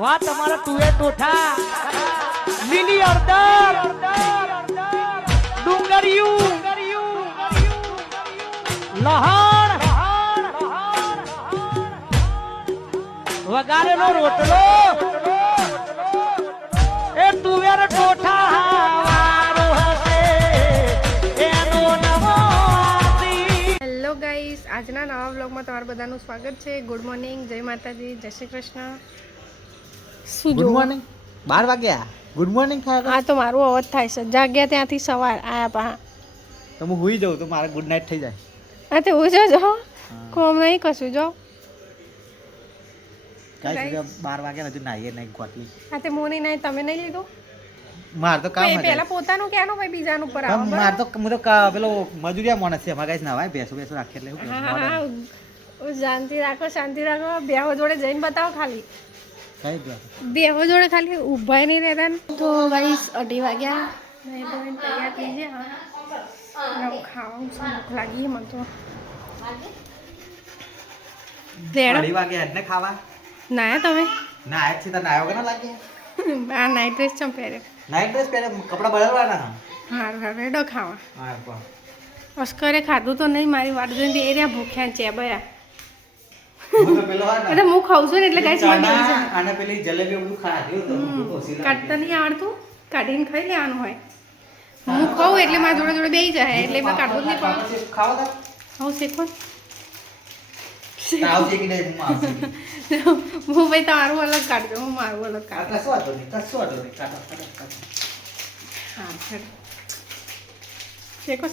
વાહ તમારા તુએ ટોઠા લીલી અડદર ડુંગરિયું લહણ વગારેલો રોટલો એ તુવેર ટોઠા વારો હશે એનો નવો હેલો ગાઈસ, આજના નવા વ્લોગમાં તમારું બધાનું સ્વાગત છે. ગુડ મોર્નિંગ, જય માતાજી, જય શ્રી કૃષ્ણ. શું ગુડ મોર્નિંગ 12 વાગ્યા ગુડ મોર્નિંગ થાય હા તો મારું અવાજ થાય છે. જાગ્યા ત્યાંથી સવાર આયા પા તો હું હુઈ જાઉં તો મારે ગુડ નાઇટ થઈ જાય. હા તે હું જો કોમ નહીં કશું જો કાઈ સુધી 12 વાગ્યા નથી નાઈએ નહીં ગોટલી. હા તે મોની નહીં તમે નહીં લીધું માર તો કામ હતું પહેલા પોતાનું ક્યાંનું ભાઈ બીજાનું ઉપર આવો માર તો હું તો પેલો મજૂરિયા માણસ છે અમાર ગાઈસ ના ભાઈ ભેસો રાખે એટલે હું હા શાંતિ રાખો બેહો જોડે જઈને બતાવો ખાલી કઈ દો બેહો જોડે ખાલી ઊભા નહીં રહેતા ને. તો ગાઈસ 2:30 વાગ્યા નહીં તો તૈયાર થઈ ગયા. ખાવાનું છે, ભૂખ લાગી મને તો. 2 વાગ્યા એટલે ખાવા નાયા તમે ના આજ છે તો નાયો કે ના લાગે આ નાઇટ ડ્રેસ ચમ પહેર્યો નાઈટ ડ્રેસ પહેરે કપડા બદલવાના હારું રેડો ખાવા. હા પણ અસ્કરે ખાધું તો નહીં, મારી વાટ જોઈને એ રહ્યા ભૂખ્યા ચેબયા. હું તો પેલો હા એટલે હું ખાઉં છું ને એટલે ગાઈસ મને એવું છે. આને પેલી જલેબી બધું ખાધ્યું તો હું ઓછી કાઢતા નહીં આવડતું, કાઢીને ખાઈ લેવાનું હોય. હું ખાઉં એટલે મારા જોડે જોડે બેસી જાય એટલે મેં કાઢવું જ નહીં પડે. ખાવા હું શીખો તાવ છે કે નહીં હું આવશે હું ભાઈ તમારું અલગ કાઢજો, હું મારું અલગ કાઢું. કશું વાંધો નહીં કાઢો. હા ચાલો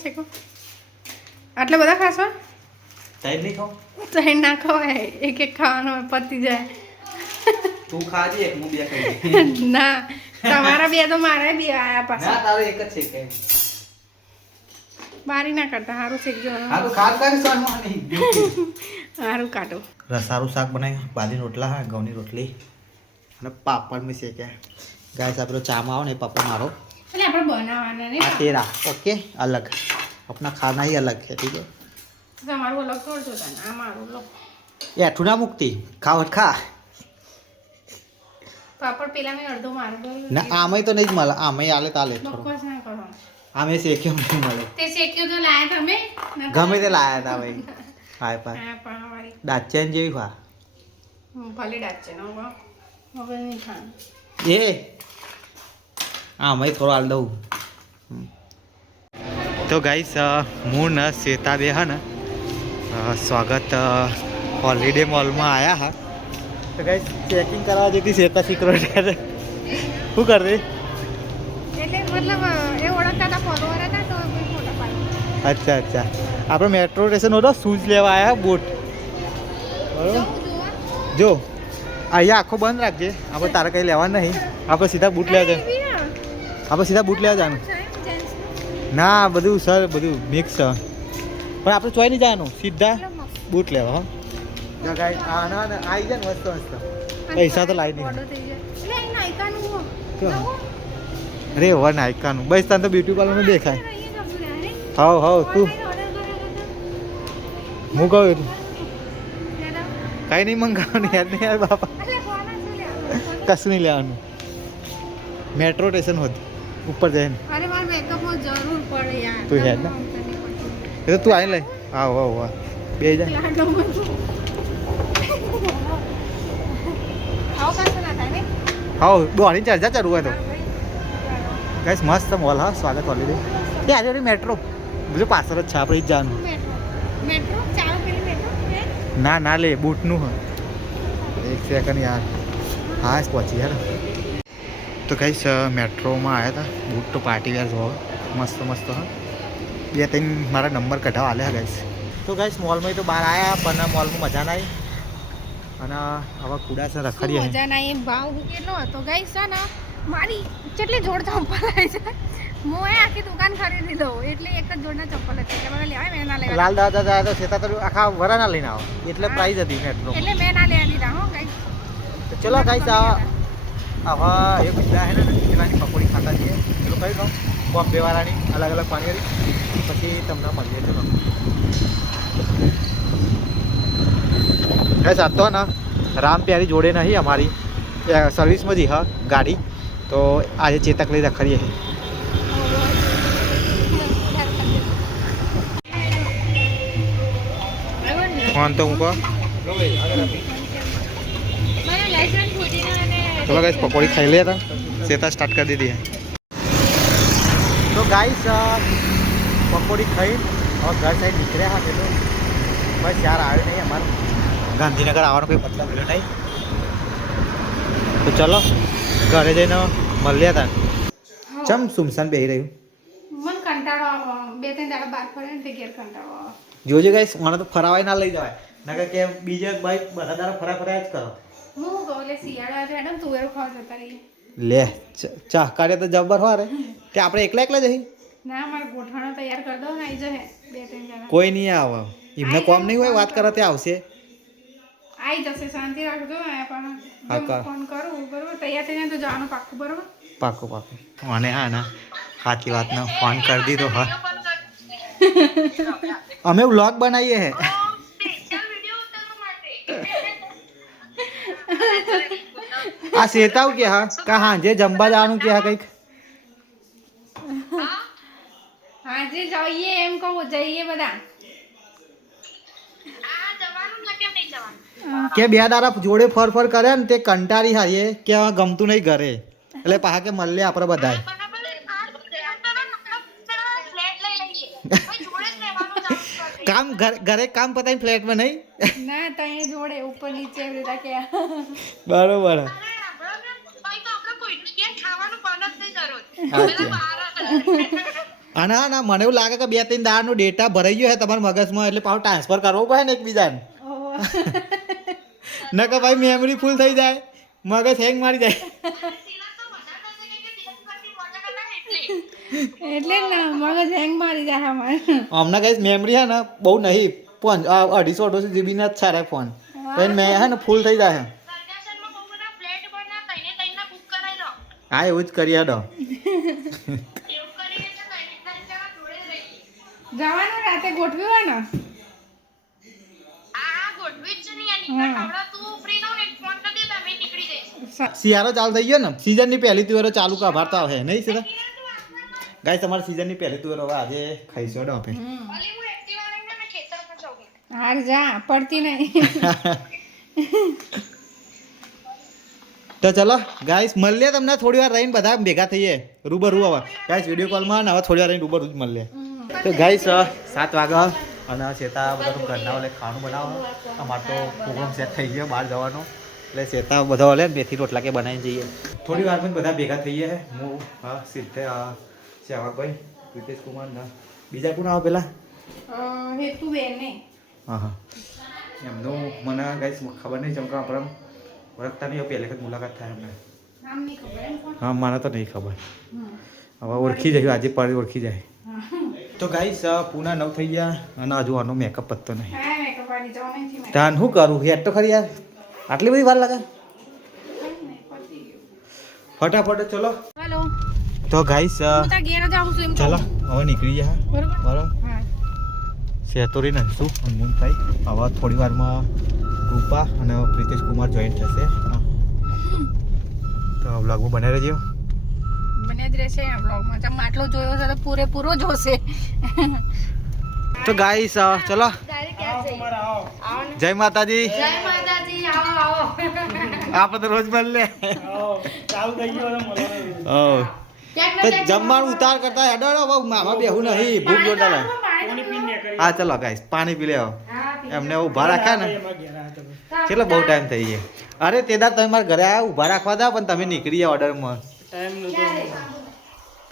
શેકો આટલા બધા ખાશો? ટાઈમ નહીં ખાવ તો ના ખવાય, એક ખાવાનું હોય પતી જાય. તું ખાજે એક હું બે ખાઈ ના તમારા બે તો મારા બે આયા પાછા. ના તારો એક જ છે કે બારી ના કરતા સારું શીખજો. હા તો ખાસ કરી સોનમાં નહીં સારું કાઢો. રસારું શાક બનાવ્યું, બાજરી રોટલા હા ઘઉંની રોટલી અને પાપડ મેં શેક્યા. ગાય સાહેબ પેલો ચામાં આવો ને એ પાપડ મારો એટલે આપણે બનાવવાના ને આ તેરા ઓકે અલગ अपना खाना ही अलग है ठीक है. તમારું અલગ તોડજો તને, આ મારું લો. એ અઠું ના મુકતી ખાવ ખા પાપડ પેલા મેં અડધો મારો ના આમાંય તો નહીં જ મળે આમાંય આલે તાલે થોડો બકવાસ ના કરો. આમે શેક્યો નહીં મળે તે શેક્યું તો લાયા તમે ગમે તે લાયા હતા ભાઈ હાય પા હા પણ વાળી દાચેન જેવી ખા ભલે ડાચે નો હવે નહીં ખાવાનું. એ આમાંય થોડો હાલ દઉં. તો ગાઈસ હું ને શ્વેતા બે હા ને સ્વાગત હોલિડે મોલમાં આવ્યા હા. તો ગાઈસ ચેકિંગ કરવા જતી શ્વેતા સિક્યોરિટી શું કરે એટલે મતલબ એ ઓળખતા હતા, ફોલોવર હતા તો ફોટા પાડી. અચ્છા આપણે મેટ્રો સ્ટેશન હતો શૂઝ લેવા આવ્યા બૂટ બરોબર. જો અહીંયા આખો બંધ રાખજે, આપણે તારે કંઈ લેવાનું નહીં, આપણે સીધા બૂટ લેવા જવાનું. ના બધું સર બધું મિક્સ છે પણ આપણે ચોઈ નહીં જવાનું, સીધા બૂટ લેવા હો. જો ગાઈસ આના આવી જાય ને મસ્ત પૈસા તો લાવી નહીં. અરે વન નાયકાનું બસ તને તો બ્યુટી પાર્લરનું દેખાય. હાવ તું હું કહું એટલું કાંઈ નહીં મંગાવવાનું યાર નહીં યાર બાપા, કશું નહીં લેવાનું. મેટ્રો સ્ટેશન હોત ઉપર જઈને અરે મારે મેકઅપમાં જરૂર પડે યાર. તું હેડ ને એ તો તું આવી લે આવ બે જાય. હાવ દોડી ચર્ચા ચડવું હોય તો ગાઈસ મસ્ત મોલ હા સ્વાગત હોલિડે. એ આજે મેટ્રો બધું પાછળ જ છે, આપણે જ જવાનું. મેટ્રો ચાલો પેલી મેટ્રો ના લે બૂટનું હા એક સેકન્ડ યાર હા પહોંચી યાર. તો ગાઈસ મેટ્રોમાં આવ્યા હતા, બૂટ તો પાર્ટી વેર જોવા મસ્ત હા. 2-3 મારા નંબર કઢાવા આલ્યા ગાઈસ. તો ગાઈસ મોલમાં તો બહાર આવ્યા પણ મોલમાં મજા ના આવી અને હવે કુડા છે રખડીએ. મજા ના એ ભાવ કેટલો હતો ગાઈસ છે ને, મારી કેટલી જોડ ચંપલ આવી છે. હું આખી દુકાન ખરીદી દઉં એટલે એક જ જોડના ચંપલ હતી એટલે મને લેવાય મેં ના લેવા. લાલ દાદા તો સેતા તો આખા વરાના લઈને આવો એટલે પ્રાઇસ હતી મેટ્રો એટલે મેં ના લેવા દીધા હો ગાઈસ. તો ચલો ગાઈસ આવા એ બધા હે ને પેલાની પકોડી ખાતા છીએ પેલું કઈ કહું બોમ્બે વાળાની અલગ પાણી પછી તમને મળીએ. ચલો ગાઈસ આ તો ને રામ પ્યારી જોડે નહીં અમારી સર્વિસમાં જ હા ગાડી તો આજે ચેતક લઈ રખડીએ ફોન તો મૂકો ચલો ગાઈસ પકોડી ખાઈ લે હતા ચેતા સ્ટાર્ટ કરી દીધી તો ગાઈસ પકોડી ખાઈ હવે ઘર સાઈડ નીકળ્યા હા તો બસ યાર આવ્યો નહીં અમારે ગાંધીનગર આવવાનો કોઈ મતલબ રહ્યો નહીં તો ચલો ઘરે જઈને મળ્યા હતા ચમ સુમસાન બેહી રહ્યું મન કંટાળો આવે 2-3 દાડા બહાર ફરે ને તે ઘેર કંટાળો આવે જોજે ગાઈસ મને તો ફરાવાય ના લઈ જવાય નકર કે બીજે ભાઈ બધા દાડા ફરાય જ કરો હું કહું લે શિયાળા રેડમ તુવેર ખાવા જતા રહીએ લે ચા કાઢે તો જબ્બર હોય રે કે આપણે એકલા એકલા જઈ ના મારે ગોઠાણો તૈયાર કરી દો ને આવી જશે 2-3 જણા કોઈ નહીં આવે એમને કોમ નહીં હોય વાત કરે તે આવશે આવી જશે શાંતિ રાખજો પણ હા, જો કર. ફોન કરું બરોબર તૈયાર થઈને તો જવાનું પાક્કું બરોબર પાકું પાકું અને હા ના સાચી વાતનો ફોન કરી દીધો હા અમે વ્લોગ બનાવીએ હે આ શેતાવ કે હા કા હાંજે જમવા જવાનું કે હા કંઈક હાજે જઈએ એમ કહું જઈએ બધા કે બે દાડા જોડે ફર ફર કરે ને તે કંટાળી હારીએ કે હવે ગમતું નહીં ઘરે એટલે પાછા કે મળીએ આપણે બધાય કામ ઘરે કામ પતાવીને ફ્લેટમાં નહીં ના તઈ જોડે ઉપર નીચે એવી રીતે કે બરોબર અને ના મને એવું લાગે કે 2-3 દાડાનો ડેટા ભરાઈ ગયો છે તમારા મગજમાં એટલે પાછું ટ્રાન્સફર કરવો પડે ને એકબીજાને ન કે ભાઈ મેમરી ફૂલ થઈ જાય મગજ હેંગ મારી જાય એટલે ને મગજ હેંગ મારી જાય અમારે હમણાં કઈ મેમરી હે ને બહુ નહીં 250-250 GB ના જ સારા ફોન પણ મેં હે ને ફૂલ થઈ જાય હા એવું જ કરીએ દો જવાનું રાતે ગોઠવ્યું હોય ને શિયાળો ચાલુ થઈ ગયો ને સિઝનની પહેલી તુવેરો ચાલુ કાભારતા આવે નહીં સીધા ગાઈસ તમારી સિઝનની પહેલી તુવેરો હવે આજે ખાઈશો ડો આપે હાર જા પડતી નહીં તો ચલો ગાઈસ મળીએ તમને થોડી વાર રહીને બધા ભેગા થઈએ રૂબરૂ હવે ગાઈસ વિડીયો કોલમાં ને હવે થોડી વાર રહીને રૂબરૂ જ મળીએ તો ગાઈસ 7 વાગ્યા અને શેતા બધા ઘરના ઓલે ખાવાનું બનાવો અમારે તો પ્રોગ્રામ સેટ થઈ ગયો બહાર જવાનો એટલે શેતા બધા ઓલે મેથી રોટલા કે બનાવીને જઈએ થોડી વારમાં બધા ભેગા થઈએ હું હા સિદ્ધે સેવાભાઈ પ્રિતેશ કુમાર ના બીજા કોણ આવો પેલા હેતુ બેન ને હા હા એમનું મને ગાઈસ ખબર નહીં ચમકા આપણે ઓળખતા નહીં પહેલે વખત મુલાકાત થાય એમને નામ નહીં ખબર એમ કોણ હા મને તો નહીં ખબર હવે ઓળખી જાય આજે પર ઓળખી જાય તો ગાઈસ પૂના 9 થઈ ગયા અને હજુ આનો મેકઅપ પતતો નહીં હા મેકઅપ વાળી જવાનું નથી મેં તાન શું કરું હેડ તો ખરી યાર આટલી બધી વાર લાગે ફટાફટ ચલો હેલો તો ગાઈસ હું તા ઘેર જ આવું છું એમ ચાલો હવે નીકળી ગયા બરોબર બરાબર હા સેતોરી નંસુ હનુમાન થાય હવે થોડી વારમાં કૃપા અને પ્રિતેશ કુમાર જોઈન થશે તો વ્લોગમાં બને રહેજો બને જ રહેશે આ બ્લોગમાં તમે આટલો જોયો છે તો પૂરેપૂરો જોશે તો ગાઈસ ચલો જય માતાજી જય માતાજી આવો આવો આપણે તો રોજ મળે ચાલુ થઈ ગયો તો જમવાનું ઉતાર કરતા હેડો મામા બેહું નહીં ભૂખ જોરદાર લાગે. હા ચલો ગાઈસ પાણી પી લેવો એમને ઊભા રાખ્યા ને કેટલો બહુ ટાઈમ થઈ ગયો અરે તે દાડ તમે મારા ઘરે આવ્યા ઊભા રાખવા દા પણ તમે નીકળી ગયા ઓર્ડરમાં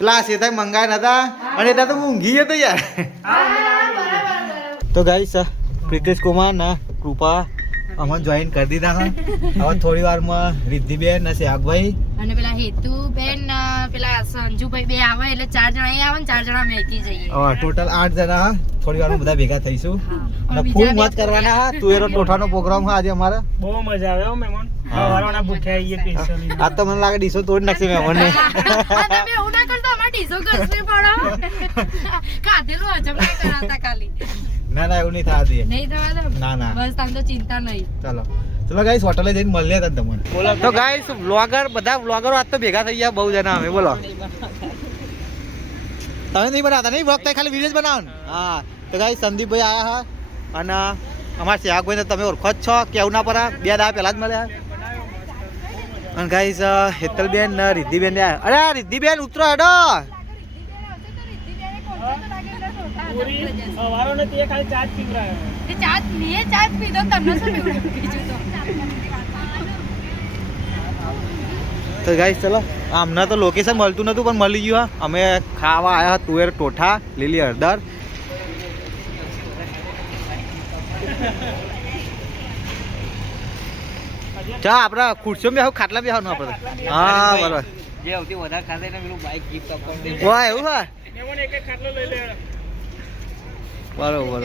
પેલા સેતા મંગાયા નતા અને ત્યાં તો હું ઊંઘી ગયો તો યાર તો ગાઈસ પ્રિતેશ કુમાર ના કૃપા અમને જોઈન કરી દીધા હા હવે થોડી વારમાં રિદ્ધિબેન ને સેહગભાઈ અને પેલા હેતુ બેન પેલા સંજુભાઈ બે આવે એટલે 4 જણા અહીં આવે ને 4 જણા અમે અહીંથી જઈએ ટોટલ 8 જણા હા થોડી વારમાં બધા ભેગા થઈશું અને ફૂલ મોજ કરવાના હા તુવેરો ટોઠાનો પ્રોગ્રામ હા આજે અમારે બહુ મજા આવે હો મહેમાન વાળવાના ભૂખ્યા આવીએ સ્પેશિયલી આજ તો મને લાગે ડીશો તોડી નાખશે મહેમાનને તમે એવું ના કરતા અમારે ડીઝો ઘસવી પડો ખાધેલું હજમ ના કરાતા ખાલી ના ના એવું નહીં થવા દઈએ નહીં થવા દો ના ના બસ તમે તો ચિંતા નહીં ચાલો ચલો ગાઈસ હોટલે જઈને મળીએ હતા તમને. તો ગાઈસ વ્લોગર બધા વ્લોગરો આજ તો ભેગા થઈ ગયા બહુ જણા અમે. બોલો તમે નહીં બનાવતા નહીં વ્લોગ, ખાલી વિડીયો જ બનાવો ને. હા તો ગાઈસ સંદીપભાઈ આવ્યા હા અને અમારા સેવકભાઈને તમે ઓળખો જ છો, કેવું ના પડે, 2 દાડા પહેલા જ મળ્યા. અને ગાઈસ હેતલબેન ને રિદ્ધિબેન આવ્યા. અરે રિદ્ધિબેન ઉતરો હેડો. તો ગાઈસ ચલો અમને તો લોકેશન મળતું નતું પણ મળી ગયું. અમે ખાવા આવ્યા તુવેર ટોઠા લીલી હળદર. ચા આપણે ખુરશીઓ બેહો ખાટલા બેહવાનું આપણે. હા બરાબર જે સૌથી વધારે ખાધે ને પેલું બાઈક ગિફ્ટ આપવાનું દે. વાહ એવું હા મેમોને એક ખાટલો લઈ લે. બરોબર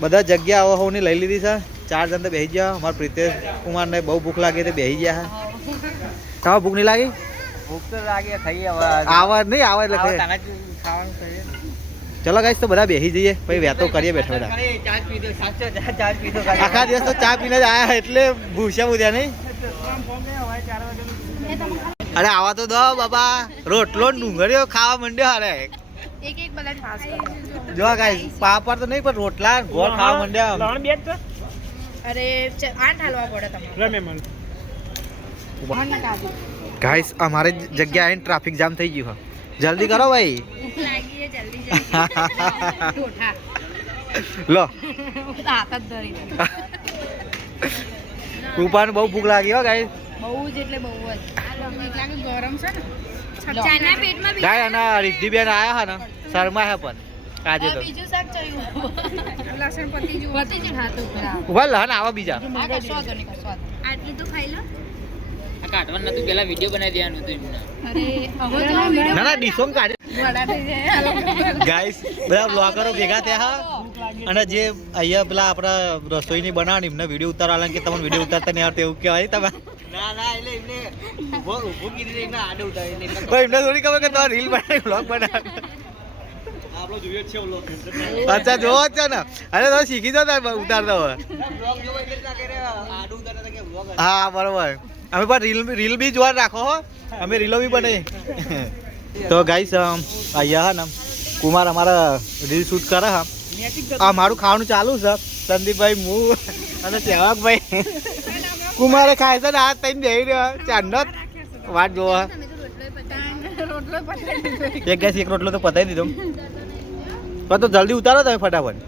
બધા જગ્યા આવો હોની લઈ લીધી છે. 4 જણ તો બેસી ગયા. અમારા પ્રિતેશ કુમારને બહુ ભૂખ લાગી તો બેસી ગયા. તમારે ભૂખ નહીં લાગી? ભૂખ તો લાગે ખાઈએ હવે. આવા નહીં આવે એટલે ખાવાનું થઈએ. ચલો ગાઈસ તો બધા બેસી જઈએ પછી વેતો કરીએ બેઠા બધા. ચા પીધો સાચો ચા પીધો. આખા દિવસ તો ચા પીને જ આયા એટલે ભૂસ્યા બુદ્યા નહીં. અરે આવા તો દો બાબા, રોટલો ડુંગળીઓ ખાવા માંડ્યો. અરે એક બધા પાસ કરો. જો ગાઈસ પાપડ તો નહીં પણ રોટલા ગોળ ખાવા માંડ્યા. અરે 8 હાલવા પડે તમારે. ગાઈસ અમારે જગ્યા આવીને ટ્રાફિક જામ થઈ ગયું. જલ્દી કરો ભાઈ. લાગી જલ્દી લો હાથ જ ધરી કૃપાને બહુ ભૂખ લાગી હો ગાઈસ. બહુ જ એટલે બહુ જ એટલા કે ગરમ છે ને ચાના પેટમાં બી ગાય અને રિદ્ધિબેન આયા હા ને શર્મા હે પણ આજે તો બીજું શાક ચાલ્યું લસણ પતી જુઓ પતી જ હાથ ઉપર ઉભા લહન આવા બીજા. આટલું તો ખાઈ લો. આ કાઢવાનું નતું, પેલા વિડિયો બનાવી દેવાનું હતું એમને. અરે હવે તો વિડિયો ના ના ડીશોમ કાઢે. વડા થઈ જાય ગાઈસ બધા બ્લોગરો ભેગા થયા હા અને જે અહીંયા પેલા આપણા રસોઈની બનાવવાની એમને વિડીયો ઉતારવાના કે તમને વિડીયો ઉતારતા નહીં આવડતું એવું કહેવાય તમે. ના ના એટલે એમને ઊભું કીધું એમને આડે ઉતારી એટલે ભાઈ એમને થોડી ખબર કે તમારે રીલ બનાવી બ્લોગ બનાવી. આપણો જોઈએ છે ઓલો. અચ્છા જોવો જ છે ને. અરે તમે શીખી જાઓ ને ઉતારતા હોય. બ્લોગ જોવો એટલે ના કરે આડું ઉતારતા કે બ્લોગ. હા બરોબર. અમે પણ રીલ બી જોવા રાખો હો. અમે રીલો બી બનાવી. તો ગાઈસ અહીંયા હા ને કુમાર અમારા રીલ શૂટ કરે હા. આ મારું ખાવાનું ચાલુ છે. સંદીપભાઈ હું અને સેવકભાઈ કુમારે ખાય છે ને હાથ થઈને જઈ રહ્યો ચાંદનો વાટ જોવા. રોટલો પતાવી દીધો. એક ગેસ એક રોટલો તો પતાવી દીધો. તો જલ્દી ઉતારો તમે ફટાફટ.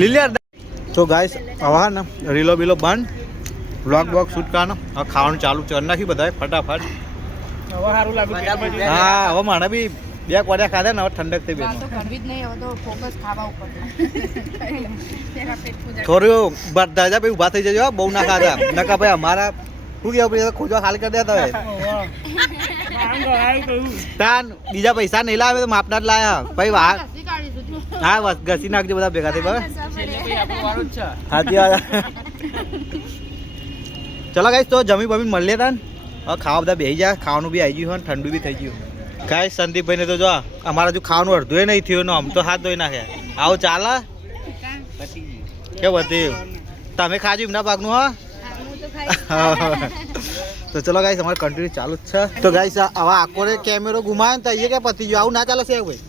લીલી તો ગાઈસ આવા ને રીલો બીલો બંધ. વ્લોગ બોગ શૂટ કરવાનો. હવે ખાવાનું ચાલુ કરી નાખ્યું બધા ફટાફટ. હવે સારું લાગ્યું. હા હવે મને બી 2 કોડિયા ખાધા ને હવે ઠંડક થઈ બે. તો કરવી જ નહીં હવે તો ફોકસ ખાવા ઉપર તેરા પેટ પૂજા થોડું બધા ભાઈ ઊભા થઈ જજો બહુ ના ખાધા નકા ભાઈ અમારા શું કેવું ભાઈ ખોજો ખાલી કરી દેતા હોય. તાન બીજા પૈસા નહીં લાવે તો માપના જ લાયા ભાઈ વાહ. હા બસ ઘસી નાખજો બધા ભેગા થઈ બરાબર. સાચી વાત. ચલો ગાઈસ તો જમી બમી મળી લેતા ને હવે ખાવા બધા બેસી જાય. ખાવાનું બી આવી ગયું ઠંડુ બી થઈ ગયું. ગાઈસ સંદીપભાઈને તો જો અમારા જો ખાવાનું અડધું નહીં થયું આમ તો હાથ ધોઈ નાખ્યા. આવું ચાલે કેવું હતું તમે ખાજો એમના ભાગનું હા. તો ચલો ગાઈસ અમારે કન્ટિન્યુ ચાલુ જ છે. તો ગાઈસ આવા આકોરે કેમેરો ઘુમાવે ને તો અહીંયા ક્યાં પતી ગયો. આવું ના ચાલે છે ભાઈ.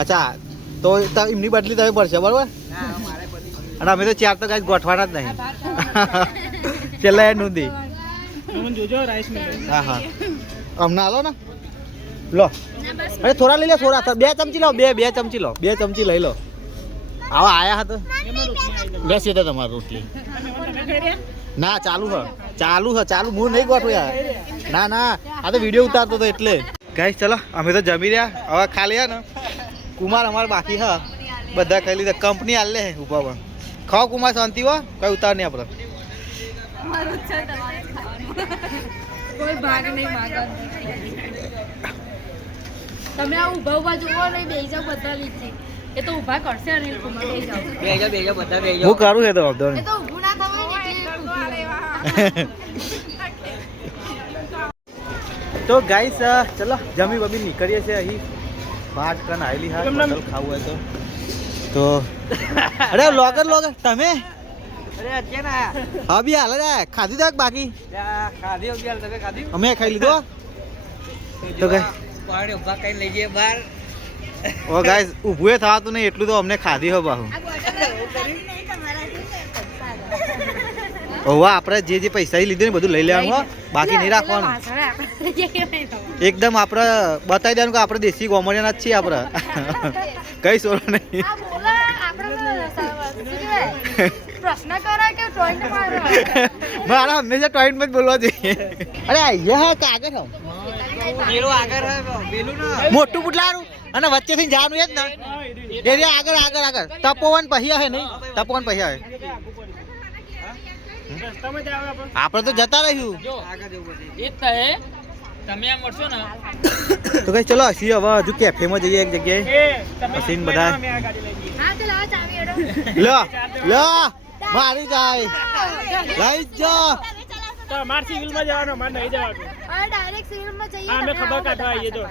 અચ્છા તો એમની બદલી તમે પડશે બરોબર. અને અમે તો 4 તો ગાઈસ ગોઠવાના જ નહીં. છેલ્લા એ નોંધી હા હા અમને હાલો ને લો. અરે થોડા લઈ લો થોડા 2 ચમચી લો 2 ચમચી લો 2 ચમચી લઈ લો. આવા આયા હતા બેસી હતા તમારી રોટલી. ના ચાલુ હ ચાલુ હું નહીં ગોઠવું યાર. ના ના આ તો વિડીયો ઉતારતો હતો એટલે. ગાઈસ ચલો અમે તો જમી રહ્યા હવે ખાલી હે ને કુમાર અમારે બાકી હા બધા ખાઈ લીધા. કંપની હાલ લે ઉભા પણ ખાઓ કુમાર શાંતિ હો કઈ ઉતાર નહીં આપણે. કોઈ ભાગ નહીં માગો. તમે આ ઊભા ઊભા જોવો નહીં બેસી જાવ બધા લીચે એ તો ઊભા કરશે અનિલ કુમાર બેસી જાવ બેજો બધા બેજો. હું કરું છે તો વાંધો એ તો ઊભું ના થવાય ને એટલે ઊભું. તો ગાઈસ ચલો જમી બમી નીકળીએ છીએ અહીં ભાટ કન આવેલી હા હોટલ ખાવું હોય તો અરે લોગર તમે અરે અત્યારે હા બી હાલ રે ખાધી તક બાકી ખાધી અગિયાર તમે ખાધી અમે ખાઈ લીધો તો ગાઈસ પાણી ઉભા કઈ લઈ જઈએ બહાર ઓ ગાઈસ ઊભું થવાતું નહીં એટલું તો અમને ખાધી હો બાહુ ઓવા આપણે જે પૈસા લીધે ને બધું લઈ લેવાનું હો બાકી નહીં રાખવાનું એકદમ આપણે બતાવી દેવાનું કે આપણે દેશી ગોમડિયાના જ છીએ આપણે કઈ સોરો નહીં પ્રશ્ન કરો કે ટોઈન્ટ મારો મારા હંમેશા ટોઈન્ટમાં જ બોલવા જોઈએ અરે અહીંયા કાગળ હો પેલું આગળ પેલું ના મોટું પુટલારું અને વચ્ચેથી જવાનું એ જ ને એરિયા આગળ તપોવન પહેયા હે નહીં તપોવન પહેયા હે આપણે તો જતા રહ્યું તમે આમ મળશો ને તો કઈ ચલો હસી હવે હજુ કેફેમાં જઈએ એક જગ્યાએ હસીને બધા હા તો લાવો ચાવી એડો લો મારી જાય લઈ જા તો માર સિવિલમાં જવાનો માર નહીં જવાનું અરે ડાયરેક્ટ સિવિલમાં જઈએ હા અમે ખબર કાઢવા આવીએ તો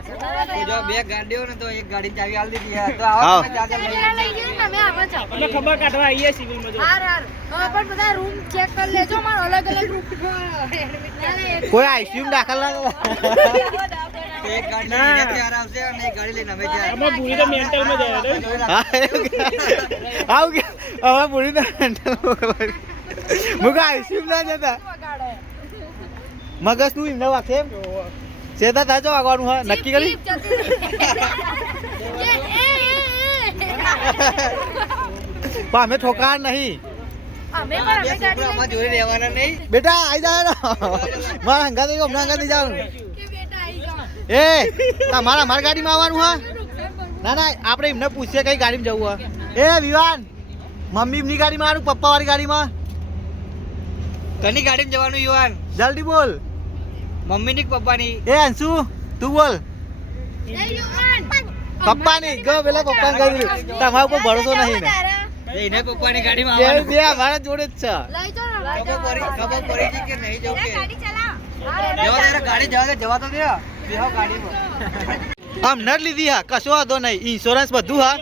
જો બે ગાડીઓ ને તો એક ગાડી ચાવી આલ દીધી તો હા. આવો તમે ચાર્જર લઈ સિવિલમાં લઈ જઈએ તમે આવો છો અમે ખબર કાઢવા આવીએ સિવિલમાં જો હાર પણ બધા રૂમ ચેક કરી લેજો મારો અલગ રૂમ કોઈ આઈસ્ક્રીમ દાખલ ના કરો. એક ગાડી લઈને તૈયાર આવશે અને એક ગાડી લઈને અમે જાય અમે ભૂલી તો મેન્ટલમાં જાય હા, આવું કે હવે પૂરી તો મુકા આઈસ્ક્રીમ ના જતા મગજ તું એમને વાગશે એમ સેતા થાજો વાગવાનું હા નક્કી કરી પણ અમે ઠોકાર નહીં અમે બે છોકરા અમાર જોડે રહેવાના નહીં બેટા આઈ જાય ને મારા હંગા તો હમણાં હંગા નહીં જવાનું એ તમારા અમારી ગાડીમાં આવવાનું હા ના આપણે એમને પૂછીએ કઈ ગાડીમાં જવું હા એ વિવાન મમ્મી એમની ગાડીમાં આવવાનું પપ્પા વાળી ગાડીમાં કની ગાડીમાં જવાનું યુવાન જલ્દી બોલ મમ્મી ની પપ્પાની એ અંશુ તું બોલ પપ્પાની ગો પેલા પપ્પા કરી તમારા ઉપર ભરોસો નહીં ને એને પપ્પાની ગાડીમાં બે આવવાનું બે અમારા જોડે જ છે ખબર પડી છે કે નહીં જવું કે જવા દે ગાડી જવા દે બેહો ગાડીમાં આમ નટ લીધી હા કશો વાંધો નહીં ઇન્સ્યોરન્સ બધું હા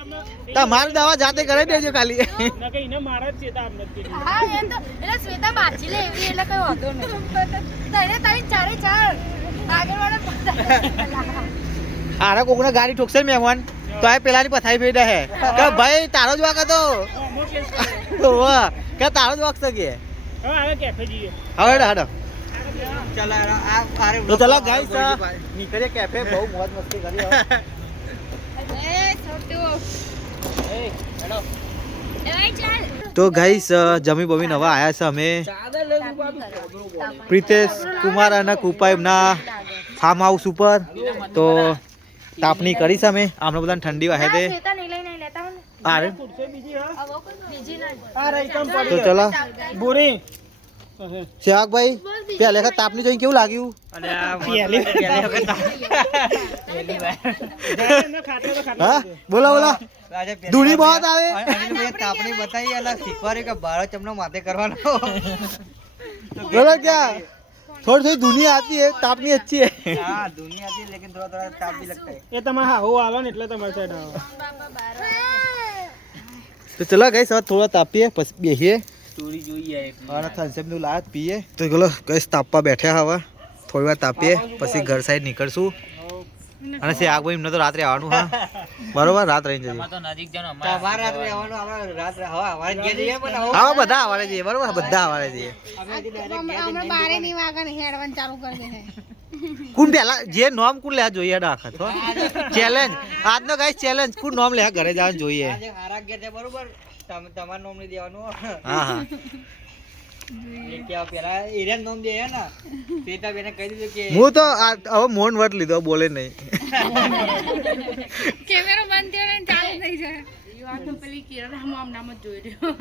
તમારી દવા જાતે કરી દેજો ખાલી ના કઈ ને મારા જ છે તો આમ નથી હા એમ તો એટલે શ્વેતા બાજી લે એવી એટલે કઈ વાંધો નહીં તને તારી ચારે ચાર આગળ વાળા આરા કોકને ગાડી ઠોકશે મહેમાન તો આ પેલાની પથારી ફેરી હે કે ભાઈ તારો જ વાક હતો વાહ કે તારો જ વાક છે કે હવે આવે કેફે જઈએ હવે હાડો ચાલ આ આરે તો ચલો ગાઈસ નીકળીએ કેફે બહુ મોજ મસ્તી કરી હવે એ છોટુ એ ચાલ તો ગાઈસ જમી બમી નવા આયા છે અમે પ્રિતેશ કુમાર અને કૃપા એમના ફાર્મ હાઉસ ઉપર તો તાપણી કરી છે અમે આમને બધાને ઠંડી વાહે તે શ્વેતા નહીં લઈને લેતા હું અરે બીજી હા બીજી ના આ રહી કમ તો ચલો બોરી સેવાકભાઈ પહેલે વખત તાપણી જોઈને કેવું લાગ્યું અને આ પહેલી વખત હા બોલો ધૂળી બહુ આવે તાપણી બતાવી અને શીખવાડ્યું કે બાળક ચમનો માથે કરવાનો बोलो क्या थोड़ी थोड़ी दुनिया आती है तापनी अच्छी है हाँ दुनिया थी लेकिन थोड़ा थोड़ा ताप भी लगता है એ તમારે હા હો આલો ને એટલે તમારે સાઈડ આવો तो चलो गए साथ थोड़ा तापिए बस बेहिए સ્ટોરી જોઈએ और थम्स अप નું લાત પીએ તો ચલો ગઈસ તાપવા બેઠા હવે થોડી વાર તાપીએ પછી ઘર સાઈડ નીકળશું અને સે આગ ભાઈ એમને તો રાત્રે આવવાનું હા બરોબર રાત રહી જઈએ તો નજીક જાનો તમારે રાત્રે આવવાનું આપણે રાત્રે હવા અમારે ઘેર જઈએ પણ હા બધા આવારે જઈએ બરોબર બધા આવારે જઈએ હમણાં બારે ની વાગન હેડવાનું ચાલુ કરી દે કોણ પેલા જે નોમ કોણ લેવા જોઈએ આખા તો ચેલેન્જ આજનો ગાઈસ ચેલેન્જ કોણ નોમ લેવા ઘરે જવાનું જોઈએ આજે હારા ઘેર છે બરોબર તમારું નામ નહીં દેવાનું હા હા કે પેલા એરિયા નામ દે ને શ્વેતા બેને કહી દીધું કે હું તો હવે મોન વટ લીધો બોલે નહીં કેમેરો બંધ થયો ને ચાલુ થઈ જાય યુવાન તો પેલી કિરણ આમ નામ જ જોઈ રહ્યો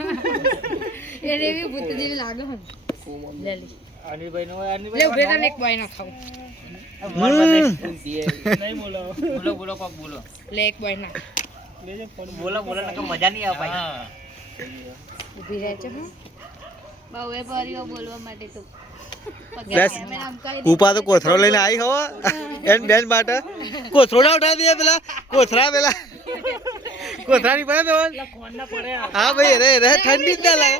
એ રેવી ભૂત જેવી લાગે હન લે લે અનિલભાઈ નો લે ઉભે તને એક બોય ના ખાવ નહીં બોલો બોલો બોલો કોક બોલો લે એક બોય ના લેજે ફોન બોલો બોલો ને મજા નહીં આવે ભાઈ હા ઊભી રહે છે હું બહુ એ ભર્યો બોલવા માટે તો કૂપા તો કોથરો લઈને આવી હો એન બેન માટે કોથરો ના ઉઠાવી દે પેલા કોથરા ની પડે તો હા ભાઈ રે ઠંડી જ ના લાગે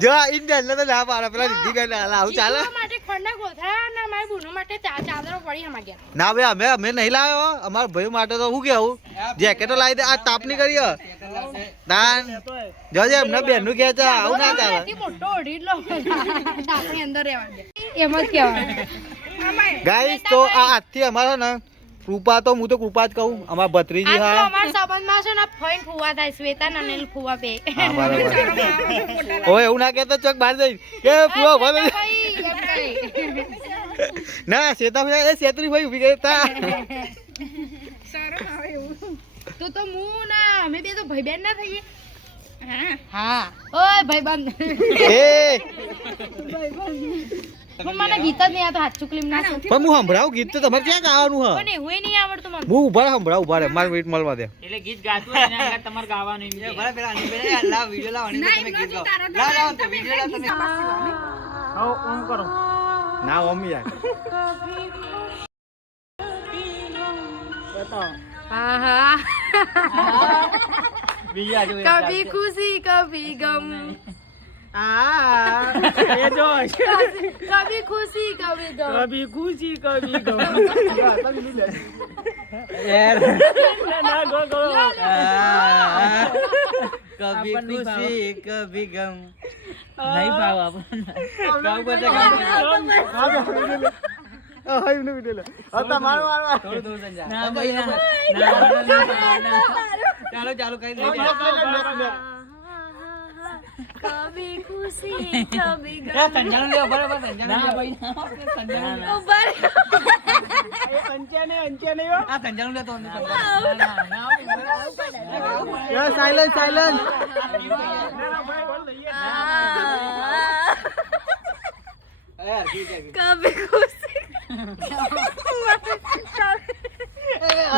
જો ઇન્ડિયન ને તો ના પાડે પેલા રીધી બેન આવું ચાલે ના ભાઈ અમે નહીં લાવ્યો અમારા ભાઈ માટે તો શું કેવું જેકેટો લાવી દે આ તાપની કરીએ દાન જોજે એમને બેન નું કે છે આવું ના ચાલે ગાઈસ તો આ આજથી અમારો ને કૃપા તો હું તો કૃપા જ કહું અમારા ભત્રીજી હા અમારા સંબંધમાં છે ને ફઈન ફુવા થાય શ્વેતા અને અનિલ ફુવા બે હા બરાબર ઓય એવું ના કહેતો ચોક બહાર જઈ કે ફુવા ભલે ના શેતા ભાઈ એ શેત્રી ભાઈ ઉભી ગઈ તા તો હું ના અમે બે તો ભાઈ બેન ના થઈએ હા ઓય ભાઈબંધ એ હું મને ગીત જ નહીં આવતો હાથ ચુકલીમ ના પણ હું સંભળાવું ગીત તો તમારે ક્યાં ગાવાનું હ પણ એવું નહીં આવડતું મને હું ઉભા રે મારે વેટ મળવા દે એટલે ગીત ગાતું હોય ને આગળ તમારે ગાવાનું એમ કે. ભલે પેલા આની પેલા લાવ વિડિયો લાવ આની તમે ગીત ગાઓ લાવ તો વિડિયો લાવ તમે આવો ઓમ કરો. ના મમ્મી યાર બતાવો. હા હા બીજા જો કભી ખુશી કભી ગમ એ જો કભી ખુશી કભી ગમ કભી ખુશી કભી ગમ યાર ના ગો કભી ખુશી કભી ગમ નહીં ભાવ આપણને ગાવ પડે ના ભાઈ ના ચાલો ચાલો કઈ દે કભી ખુશી કભી ગમ સંજાણું લેવો બરાબર સંજાણું ના ભાઈ આ સંજાણું લેતો સાયલન્સ સાયલન્સ કભી ખુશી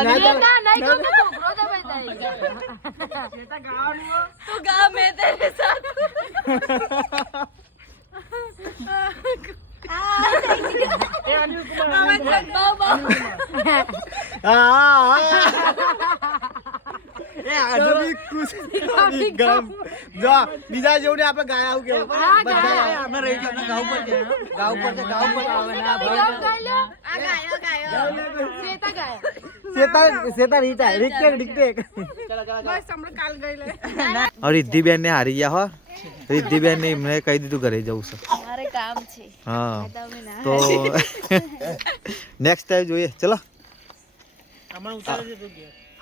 નહીં ગમ તો છોકરો તો ભાઈ તો ગા મે તેરે સાથ બીજા જેવું ને આપડે ગાય આવું કેવું આપણે રહી ગયો ગાવ પડશે ગાવ પડશે ગાવ શેતા રીટેક રિદ્ધિબેન ને હારી ગયા હો રિદ્ધિબેન ને એમને કહી દીધું ઘરે જવું છે મારે કામ છે હા તો નેક્સ્ટ ટાઈમ જોઈએ ચલો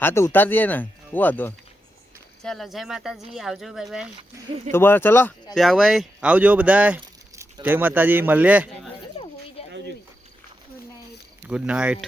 હા તો ઉતાર દઈએ ને શું વાંધો ચલો જય માતાજી આવજો બાય બાય તો બસ ચલો ત્યાગભાઈ આવજો બધા જય માતાજી મળીએ ગુડ નાઇટ